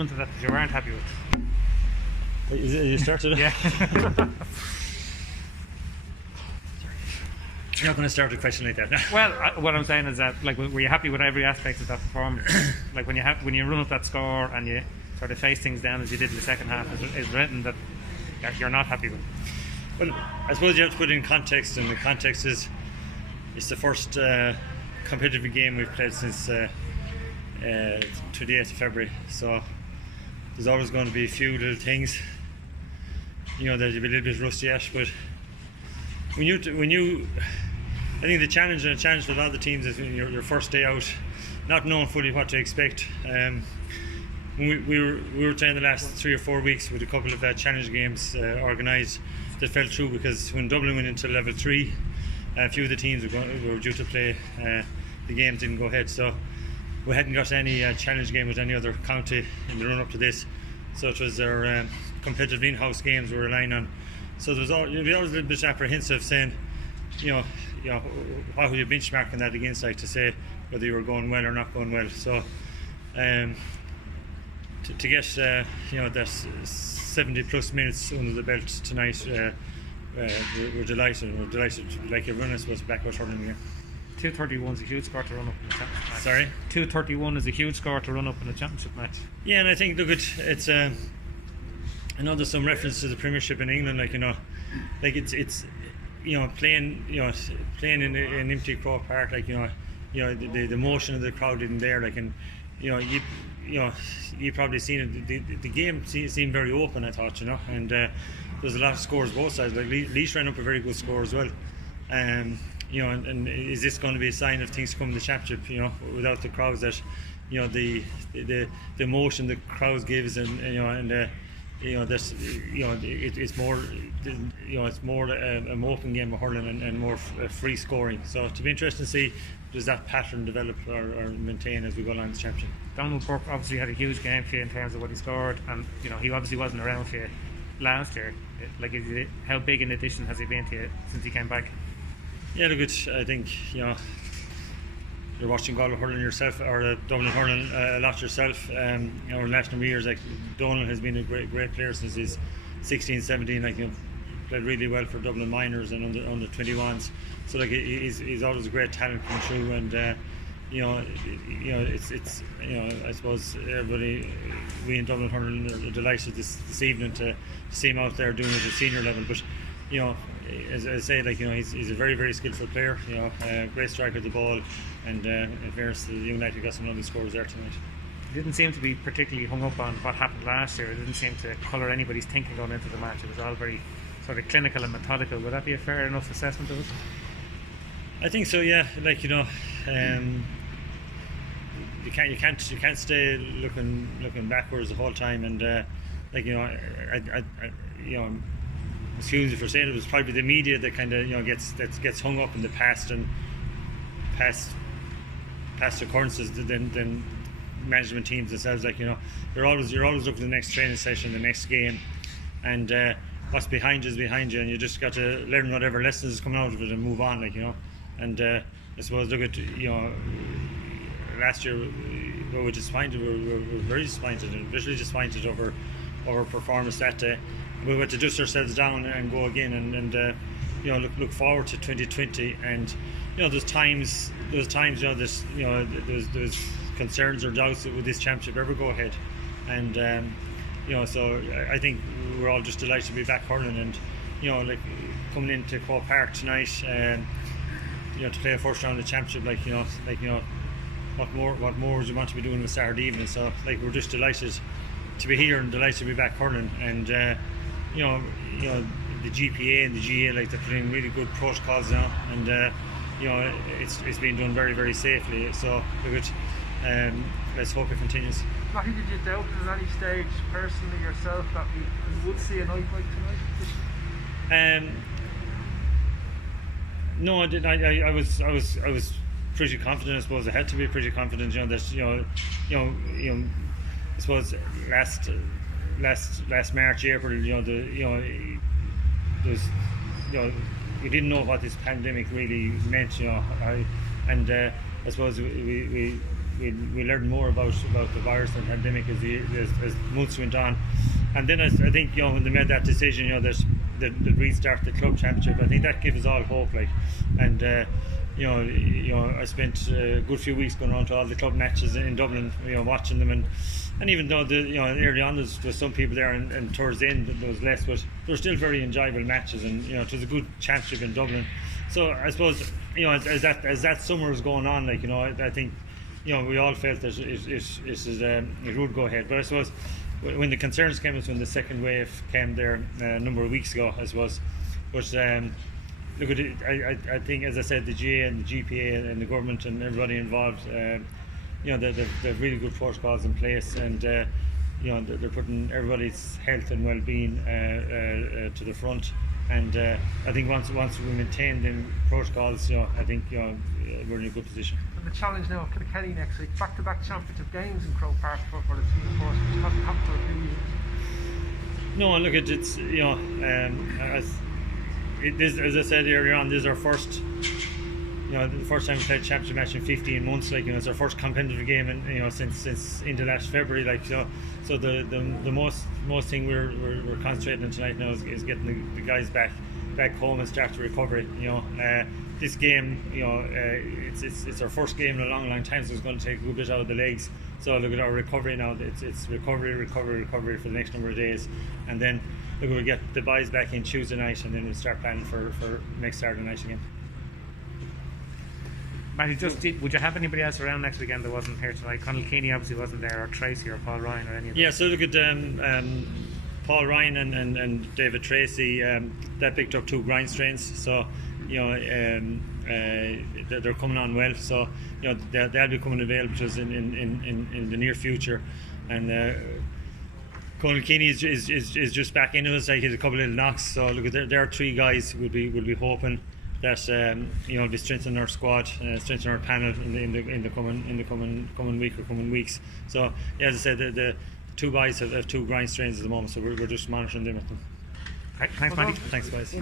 element of that you weren't happy with? You started it? Yeah. You're not going to start a question like that. Well, what I'm saying is that, like, were you happy with every aspect of that performance? Like, when you run up that score and you sort of face things down as you did in the second half, is written that you're not happy with? Well, I suppose you have to put it in context, and the context is it's the first competitive game we've played since 28th of February. So there's always going to be a few little things, that you'll be a little bit rusty at. But when you, I think the challenge for a lot of the teams is your first day out, not knowing fully what to expect. We were trying the last 3 or 4 weeks with a couple of challenge games organised that fell through, because when Dublin went into level 3, a few of the teams were due to play. The games didn't go ahead, so we hadn't got any challenge game with any other county in the run up to this. So it was our competitive in-house games we were relying on. So you'd be always a little bit apprehensive, saying, what were you benchmarking that against, like, to say whether you were going well or not going well. So to get that 70 plus minutes under the belt tonight, we're delighted. We're delighted, like everyone else, was back out hurling again. 231 is a huge score to run up in a championship match. Sorry? 231 is a huge score to run up in a championship match. Yeah, and I think, look, it's I know there's some reference to the Premiership in England, it's playing in an empty Croke Park, the motion of the crowd isn't there, and you probably seen it. The game seemed very open, I thought, and there's a lot of scores both sides. Like Laois ran up a very good score as well. And is this going to be a sign of things to come in the championship? Without the crowds, that the emotion the crowds gives, it's more an open game of hurling and more free scoring. So to be interesting to see, does that pattern develop or maintain as we go along the championship? Donald Burke obviously had a huge game for you in terms of what he scored, and he obviously wasn't around for you last year. How big an addition has he been to you since he came back? Yeah, look, I think you're watching Galway hurling yourself, or Dublin hurling a lot yourself. In the last number of years, Donald has been a great player since he's 16, 17. Played really well for Dublin minors and under 21s. So he's always a great talent coming through, and it's I suppose everybody, we in Dublin hurling are delighted this evening to see him out there doing it at senior level. But as I say, he's a very, very skillful player. Great striker of the ball, and in fairness to United, got some lovely scores there tonight. He didn't seem to be particularly hung up on what happened last year. It didn't seem to colour anybody's thinking going into the match. It was all very sort of clinical and methodical. Would that be a fair enough assessment of it? I think so. Yeah, you can't stay looking backwards the whole time, and excuse me for saying it, was probably the media that kind of gets hung up in the past and past occurrences than management teams themselves. You're always looking at the next training session, the next game, and what's behind you is behind you, and you just got to learn whatever lessons is coming out of it and move on. And I suppose look at last year we were disappointed. We were very disappointed and visually disappointed over performance that day. We had to dust ourselves down and go again, and look forward to 2020. And there's times there's concerns or doubts that would this championship ever go ahead. And so I think we're all just delighted to be back hurling, and coming into Croke Park tonight, to play a first round of the championship, what more would you want to be doing on a Saturday evening? So we're just delighted to be here and delighted to be back hurling. And the GPA and the GA, they're putting really good protocols now, and it's been done very, very safely. So let's hope it continues. Mattie, did you doubt at any stage personally yourself that we would see a night like tonight? No, I didn't. I was pretty confident. I suppose I had to be pretty confident. I suppose last March, April, we didn't know what this pandemic really meant. I suppose we we learned more about the virus and pandemic as months went on, and then I think when they made that decision, there's the restart the club championship. I think that gives us all hope, and I spent a good few weeks going around to all the club matches in Dublin, watching them, and even though early on there's some people there, and towards the end there was less, but they were still very enjoyable matches, and it was a good championship in Dublin. So I suppose as that summer was going on, I think we all felt that it would go ahead. But I suppose when the concerns came was when the second wave came there a number of weeks ago, I suppose. But look at it, I think, as I said, the GA and the GPA and the government and everybody involved, they've really good protocols in place, and they're putting everybody's health and well-being to the front. And I think once we maintain them protocols, I think we're in a good position. And the challenge now of Kilkenny next week, back-to-back championship games in Croke Park for the team, of course, which hasn't happened for a few years. No, look, it's as I said earlier on, this is our first. The first time we played championship match in 15 months. It's our first competitive game, and since into last February. So the most thing we're concentrating on tonight now is getting the guys back home and start to recovery. This game, it's our first game in a long time, so it's going to take a good bit out of the legs. So look at our recovery now. It's recovery for the next number of days, and then we'll get the boys back in Tuesday night, and then we'll start planning for next Saturday night again. Matty, would you have anybody else around next weekend that wasn't here tonight? Conal Keaney obviously wasn't there, or Tracy or Paul Ryan or any of them? Yeah, so look at Paul Ryan and David Tracy. That picked up 2 groin strains, so they're coming on well. So they'll be coming available to us in the near future. And Conal Keaney is just back into us. He had a couple of little knocks. So look at there are 3 guys we'll be hoping that be strengthening our squad, strengthening our panel in the coming week or coming weeks. So as I said, the 2 boys have 2 grind strains at the moment, so we're just monitoring them at them. Thanks, Matty. Thanks, guys.